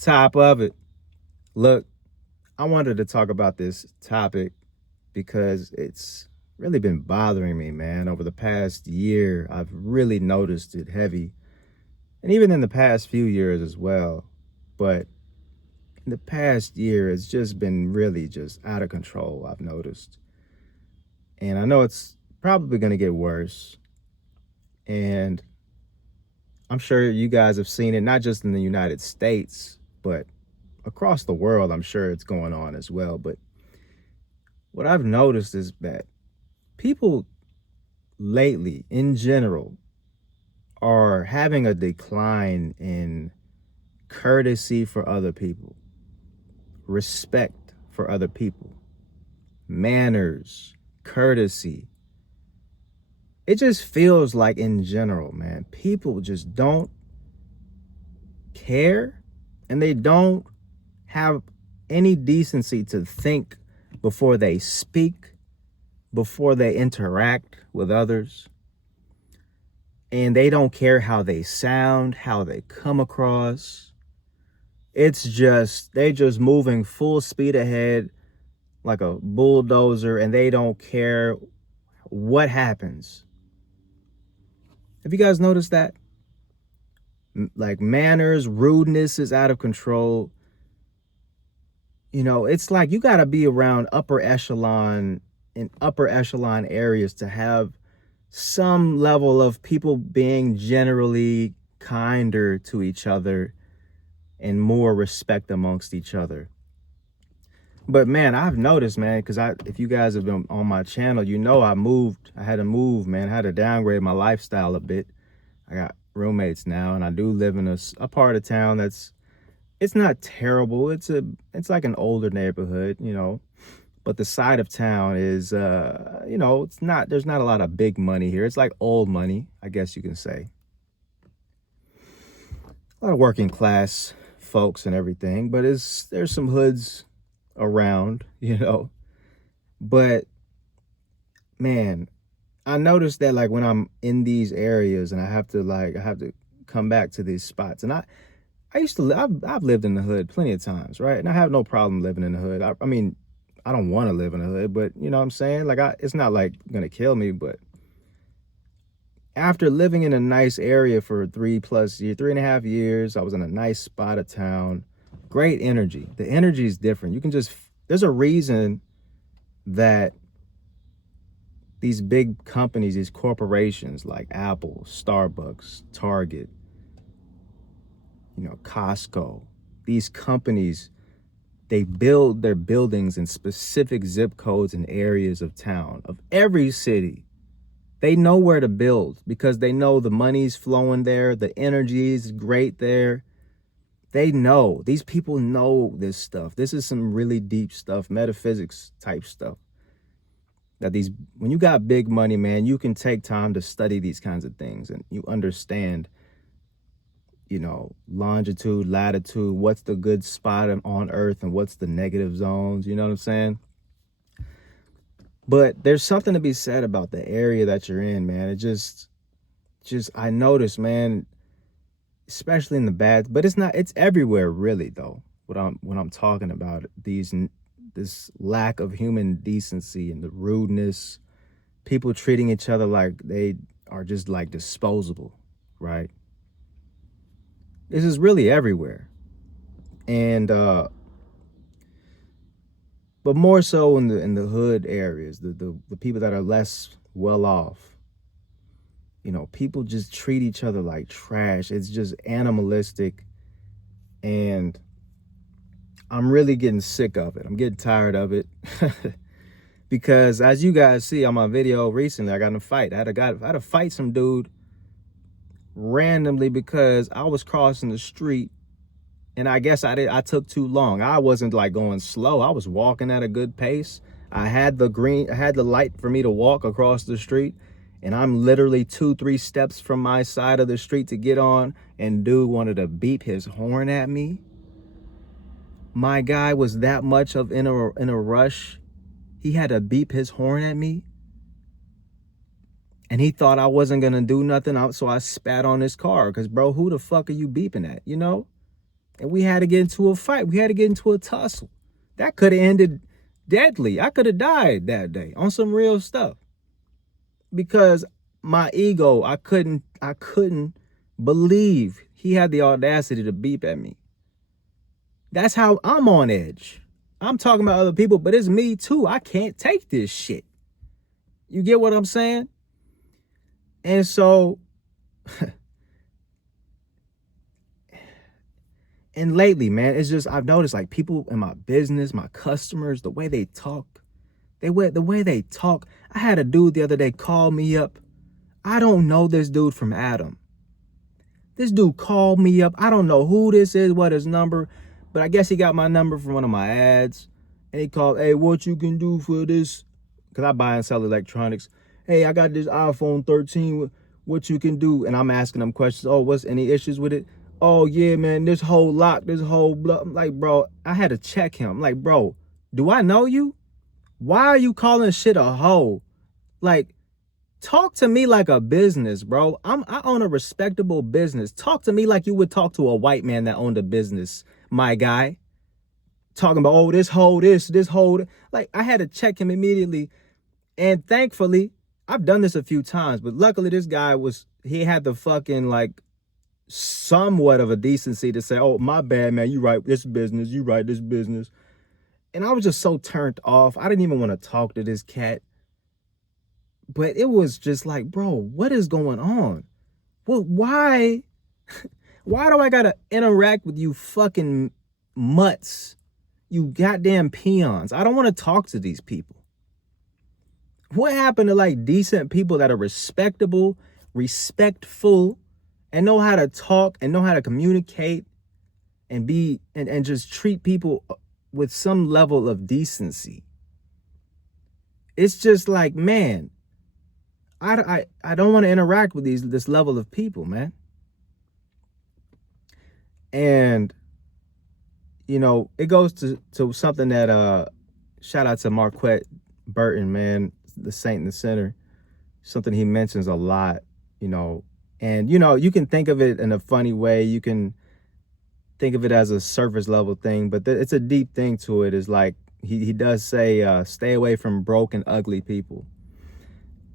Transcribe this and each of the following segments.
Top of it. Look, I wanted to talk about this topic because it's really been bothering me, man. Over the past year, I've really noticed it heavy, and even in the past few years as well. But in the past year, it's just been really just out of control, I've noticed. And I know it's probably going to get worse. And I'm sure you guys have seen it, not just in the United States, but across the world. I'm sure it's going on as well. But what I've noticed is that people lately, in general, are having a decline in courtesy for other people, respect for other people, manners, courtesy. It just feels like, in general, man, people just don't care, and they don't have any decency to think before they speak, before they interact with others. And they don't care how they sound, how they come across. It's just, they just moving full speed ahead like a bulldozer, and they don't care what happens. Have you guys noticed that? Like, manners, rudeness is out of control. You know, it's like you got to be around upper echelon areas to have some level of people being generally kinder to each other and more respect amongst each other. But man, I've noticed, man, because if you guys have been on my channel, you know I had to move, man. I had to downgrade my lifestyle a bit. I got roommates now, and I do live in a part of town it's not terrible. It's like an older neighborhood, you know. But the side of town is there's not a lot of big money here. It's like old money, I guess you can say. A lot of working class folks and everything, but there's some hoods around, you know. But man, I noticed that, like, when I'm in these areas and I have to come back to these spots, and I used to I've lived in the hood plenty of times, right? And I have no problem living in the hood. I mean, I don't want to live in the hood, but you know what I'm saying? Like, it's not like gonna kill me, but after living in a nice area for 3.5 years, I was in a nice spot of town. Great energy. The energy is different. You can just, there's a reason that these big companies, these corporations like Apple, Starbucks, Target, you know, Costco, these companies, they build their buildings in specific zip codes and areas of town, of every city. They know where to build because they know the money's flowing there, the energy is great there. They know, these people know this stuff. This is some really deep stuff, metaphysics type stuff. When you got big money, man, you can take time to study these kinds of things, and you understand, you know, longitude, latitude, what's the good spot on Earth and what's the negative zones, you know what I'm saying? But there's something to be said about the area that you're in, man. It just I noticed, man, especially in the bad, but it's everywhere really though. When I'm talking about this lack of human decency and the rudeness, people treating each other like they are just like disposable, right? This is really everywhere. And but more so in the hood areas, the people that are less well off. You know, people just treat each other like trash. It's just animalistic, and I'm really getting sick of it. I'm getting tired of it. Because as you guys see on my video recently, I got in a fight. I had to fight some dude randomly because I was crossing the street, and I guess I took too long. I wasn't like going slow. I was walking at a good pace. I had the light for me to walk across the street, and I'm literally 2-3 steps from my side of the street to get on, and dude wanted to beep his horn at me. My guy was that much in a rush. He had to beep his horn at me. And he thought I wasn't going to do nothing, so I spat on his car. Because, bro, who the fuck are you beeping at, you know? And we had to get into a fight. We had to get into a tussle. That could have ended deadly. I could have died that day on some real stuff. Because my ego, I couldn't believe he had the audacity to beep at me. That's how I'm on edge. I'm talking about other people, but it's me too. I can't take this shit. You get what I'm saying? And so, and lately, man, it's just, I've noticed like people in my business, my customers, the way they talk, the way they talk. I had a dude the other day call me up. I don't know this dude from Adam. This dude called me up. I don't know who this is, what his number, but I guess he got my number from one of my ads. And he called, hey, what you can do for this? Because I buy and sell electronics. Hey, I got this iPhone 13. What you can do? And I'm asking them questions. Oh, what's any issues with it? Oh, yeah, man, this whole lock, this whole blah. I'm like, bro, I had to check him. I'm like, bro, do I know you? Why are you calling shit a hoe? Like, talk to me like a business, bro. I own a respectable business. Talk to me like you would talk to a white man that owned a business, my guy. Talking about, oh, this hoe, this hoe. Like, I had to check him immediately. And thankfully, I've done this a few times, but luckily this guy he had the fucking, like, somewhat of a decency to say, oh, my bad, man, you right this business, you right this business. And I was just so turned off. I didn't even want to talk to this cat. But it was just like, bro, what is going on? Well, why do I gotta interact with you fucking mutts? You goddamn peons. I don't want to talk to these people. What happened to like decent people that are respectable, respectful, and know how to talk and know how to communicate and be and just treat people with some level of decency? It's just like, man, I don't want to interact with this level of people, man. And you know, it goes to something that shout out to Marquette Burton, man, the saint in the center. Something he mentions a lot, you know. And you know, you can think of it in a funny way, you can think of it as a surface level thing, but it's a deep thing to it. Is like he does say stay away from broke and ugly people.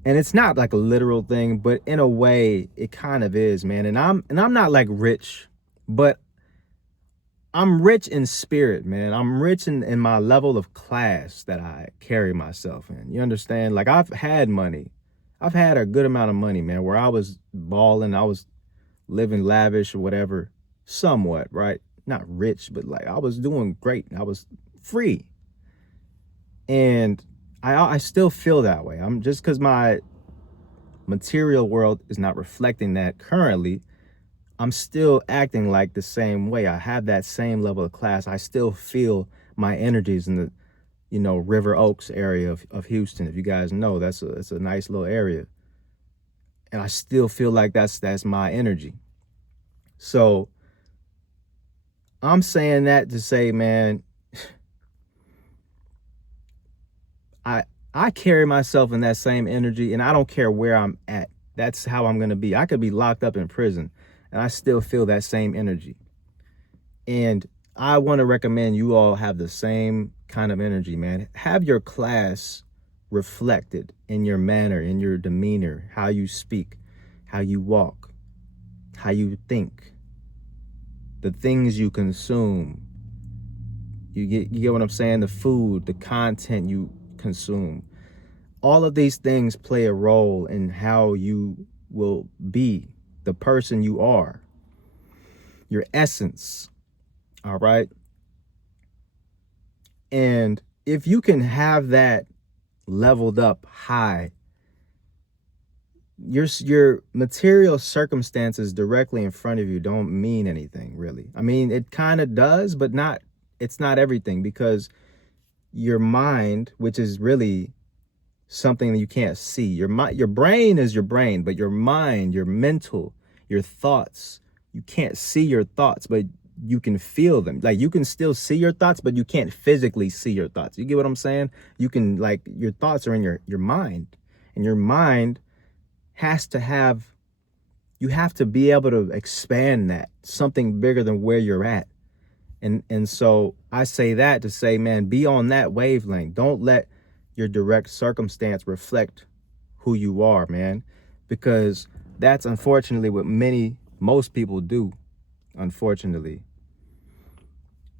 And it's not like a literal thing, but in a way it kind of is, man. And I'm not like rich, but I'm rich in spirit, man. I'm rich in my level of class that I carry myself in. You understand? Like, I've had money. I've had a good amount of money, man, where I was balling, I was living lavish or whatever, somewhat, right? Not rich, but like I was doing great. I was free. And I still feel that way. I'm just because my material world is not reflecting that currently, I'm still acting like the same way. I have that same level of class. I still feel my energies in the, you know, River Oaks area of Houston. If you guys know, it's a nice little area. And I still feel like that's my energy. So I'm saying that to say, man, I carry myself in that same energy, and I don't care where I'm at. That's how I'm going to be. I could be locked up in prison, and I still feel that same energy. And I want to recommend you all have the same kind of energy, man. Have your class reflected in your manner, in your demeanor, how you speak, how you walk, how you think, the things you consume. You get what I'm saying? The food, the content you consume. All of these things play a role in how you will be, the person you are, your essence. All right. And if you can have that leveled up high, your material circumstances directly in front of you don't mean anything, really. I mean, it kind of does, but it's not everything, because your mind, which is really something that you can't see, your brain is your brain, but your mind, your mental, your thoughts, you can't see your thoughts, but you can feel them. Like, you can still see your thoughts, but you can't physically see your thoughts. You get what I'm saying? You can, like, your thoughts are in your mind, and your mind has to you have to be able to expand that, something bigger than where you're at. And so I say that to say, man, be on that wavelength. Don't let your direct circumstance reflect who you are, man, because that's unfortunately what most people do, unfortunately.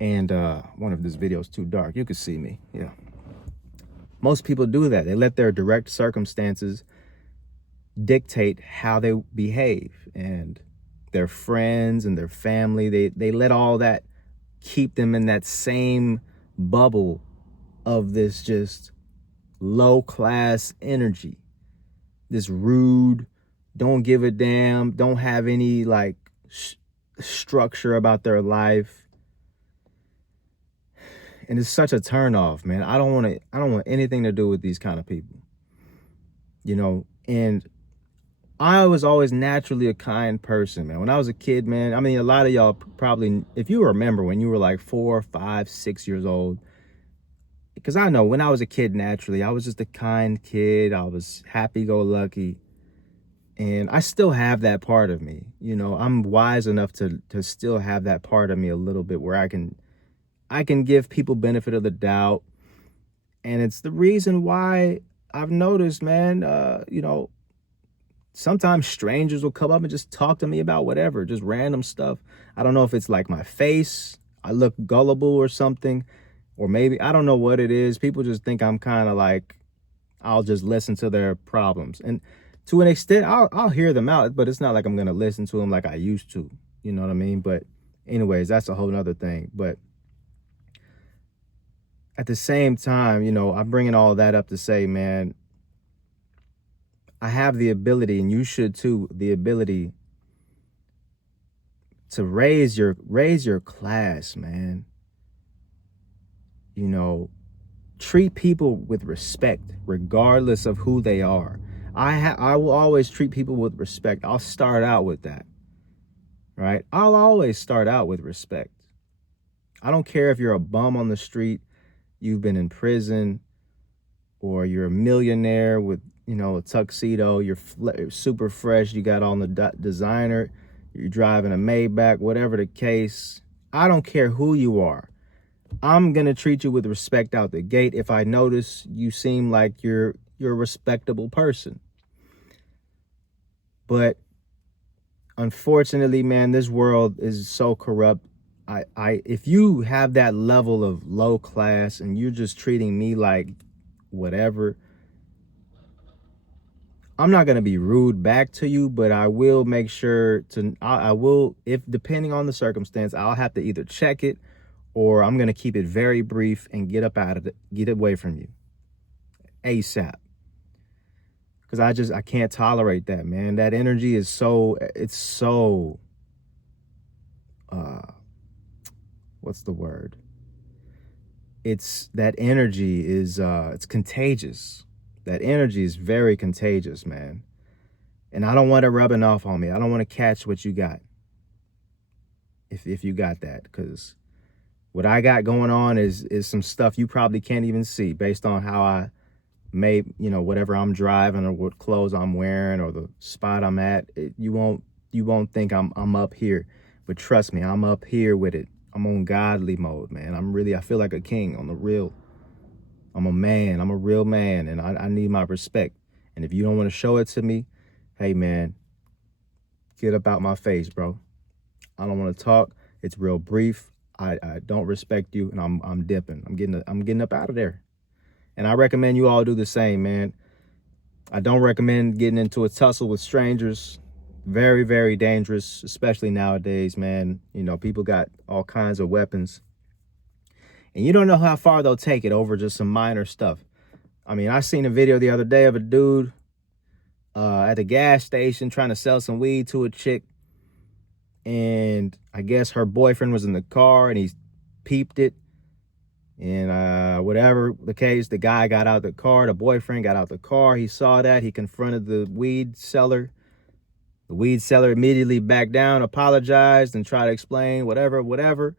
And one of this video is too dark. You can see me. Yeah. Most people do that. They let their direct circumstances dictate how they behave, and their friends and their family, they let all that keep them in that same bubble of this just low class energy, this rude, don't give a damn, don't have any like structure about their life. And it's such a turnoff, man. I don't want anything to do with these kind of people, and I was always naturally a kind person, man. When I was a kid, man, I mean, a lot of y'all probably, if you remember when you were like 4, 5, 6 years old, because I know when I was a kid, naturally, I was just a kind kid. I was happy-go-lucky. And I still have that part of me. I'm wise enough to still have that part of me a little bit, where I can give people benefit of the doubt. And it's the reason why I've noticed, man, sometimes strangers will come up and just talk to me about whatever, just random stuff. I don't know if it's like my face, I look gullible or something, or maybe, I don't know what it is. People just think I'm kind of like, I'll just listen to their problems. And to an extent, I'll hear them out, but it's not like I'm going to listen to them like I used to. You know what I mean? But anyways, that's a whole nother thing. But at the same time, I'm bringing all that up to say, man, I have the ability, and you should too, the ability to raise your class, man. Treat people with respect, regardless of who they are. I will always treat people with respect. I'll start out with that, right? I'll always start out with respect. I don't care if you're a bum on the street, you've been in prison, or you're a millionaire with, a tuxedo, you're super fresh, you got on the designer, you're driving a Maybach, whatever the case. I don't care who you are. I'm going to treat you with respect out the gate if I notice you seem like you're a respectable person. But unfortunately, man, this world is so corrupt. If you have that level of low class and you're just treating me like whatever, I'm not going to be rude back to you, but I will make sure I will, if depending on the circumstance, I'll have to either check it, or I'm going to keep it very brief and get away from you ASAP. Because I can't tolerate that, man. That energy is what's the word? That energy is, it's contagious. That energy is very contagious, man. And I don't want it rubbing off on me. I don't want to catch what you got. If you got that, because what I got going on is some stuff you probably can't even see based on how I made, whatever I'm driving or what clothes I'm wearing or the spot I'm at. You won't think I'm up here, but trust me, I'm up here with it. I'm on godly mode, man. I feel like a king on the real. I'm a man. I'm a real man, and I need my respect. And if you don't want to show it to me, hey, man, get up out my face, bro. I don't want to talk. It's real brief. I don't respect you, and I'm dipping. I'm getting up out of there. And I recommend you all do the same, man. I don't recommend getting into a tussle with strangers. Very, very dangerous, especially nowadays, man. People got all kinds of weapons. And you don't know how far they'll take it over just some minor stuff. I mean, I seen a video the other day of a dude at the gas station trying to sell some weed to a chick. And I guess her boyfriend was in the car and he peeped it. And whatever the case, the guy got out the car. The boyfriend got out the car. He saw that. He confronted the weed seller. The weed seller immediately backed down, apologized, and tried to explain whatever.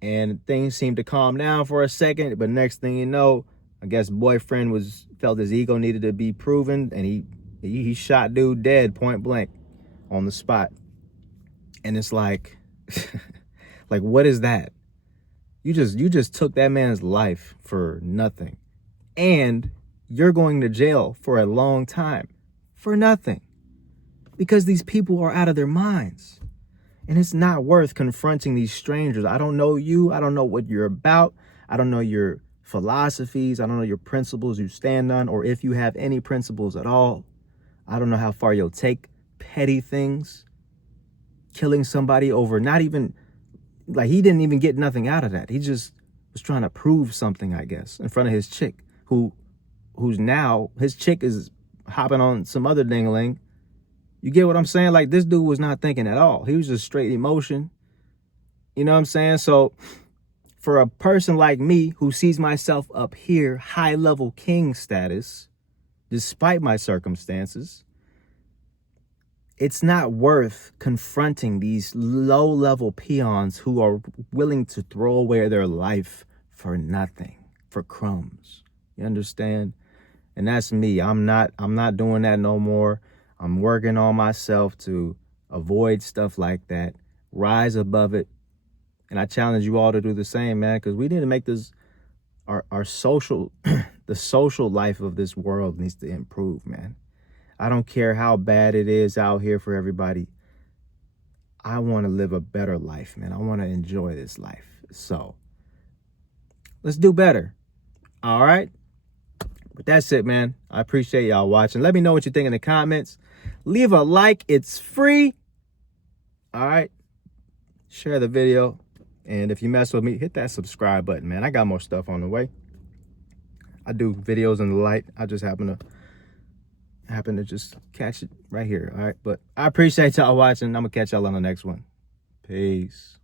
And things seemed to calm down for a second, but next thing you know, I guess boyfriend felt his ego needed to be proven, and he shot dude dead point blank on the spot. And it's like, like, what is that? You just took that man's life for nothing. And you're going to jail for a long time for nothing. Because these people are out of their minds. And it's not worth confronting these strangers. I don't know you. I don't know what you're about. I don't know your philosophies. I don't know your principles you stand on, or if you have any principles at all. I don't know how far you'll take petty things. Killing somebody over not even, like, he didn't even get nothing out of that. He just was trying to prove something, I guess, in front of his chick, who's now, his chick is hopping on some other ding-a-ling. You get what I'm saying? Like, this dude was not thinking at all. He was just straight emotion. You know what I'm saying? So for a person like me who sees myself up here, high-level king status, despite my circumstances, it's not worth confronting these low-level peons who are willing to throw away their life for nothing, for crumbs. You understand? And that's me. I'm not doing that no more. I'm working on myself to avoid stuff like that, rise above it. And I challenge you all to do the same, man, because we need to make this, our social, the social life of this world needs to improve, man. I don't care how bad it is out here for everybody. I want to live a better life, man. I want to enjoy this life. So let's do better. All right. But that's it, man. I appreciate y'all watching. Let me know what you think in the comments. Leave a like. It's free. All right. Share the video. And if you mess with me, hit that subscribe button, man. I got more stuff on the way. I do videos in the light. I just happen to just catch it right here. All right. But I appreciate y'all watching. I'm going to catch y'all on the next one. Peace.